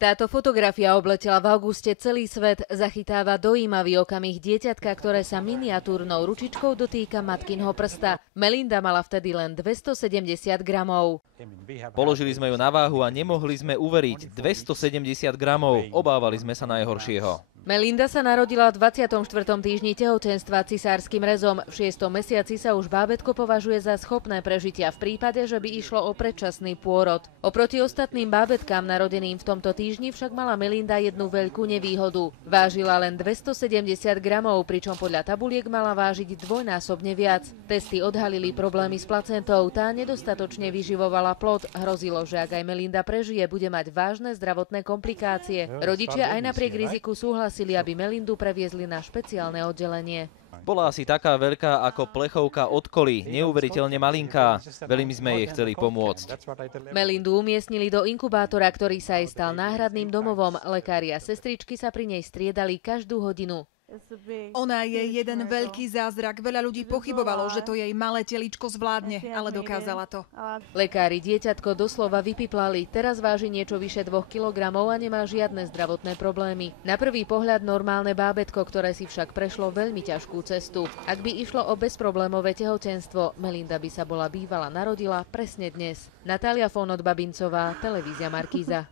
Táto fotografia obletela v auguste celý svet, zachytáva dojímavý okamih dieťatka, ktoré sa miniatúrnou ručičkou dotýka matkinho prsta. Melinda mala vtedy len 270 gramov. Položili sme ju na váhu a nemohli sme uveriť. 270 gramov. Obávali sme sa najhoršieho. Melinda sa narodila v 24. týždni tehotenstva cisárskym rezom. V 6. mesiaci sa už bábätko považuje za schopné prežitia v prípade, že by išlo o predčasný pôrod. Oproti ostatným bábätkám narodeným v tomto týždni však mala Melinda jednu veľkú nevýhodu. Vážila len 270 gramov, pričom podľa tabuliek mala vážiť dvojnásobne viac. Testy odhalili problémy s placentou, tá nedostatočne vyživovala plod. Hrozilo, že ak aj Melinda prežije, bude mať vážne zdravotné komplikácie. Rodičia aj napriek riziku súhlasili, aby Melindu previezli na špeciálne oddelenie. Bola asi taká veľká ako plechovka od koly, neuveriteľne malinká. Veľmi sme jej chceli pomôcť. Melindu umiestnili do inkubátora, ktorý sa jej stal náhradným domovom. Lekári a sestričky sa pri nej striedali každú hodinu. Ona je jeden veľký zázrak. Veľa ľudí pochybovalo, že to jej malé teličko zvládne, ale dokázala to. Lekári dieťatko doslova vypiplali. Teraz váži niečo vyše 2 kilogramov a nemá žiadne zdravotné problémy. Na prvý pohľad normálne bábätko, ktoré si však prešlo veľmi ťažkú cestu. Ak by išlo o bezproblémové tehotenstvo, Melinda by sa bola bývala narodila presne dnes. Natália Fónot Babincová, televízia Markíza.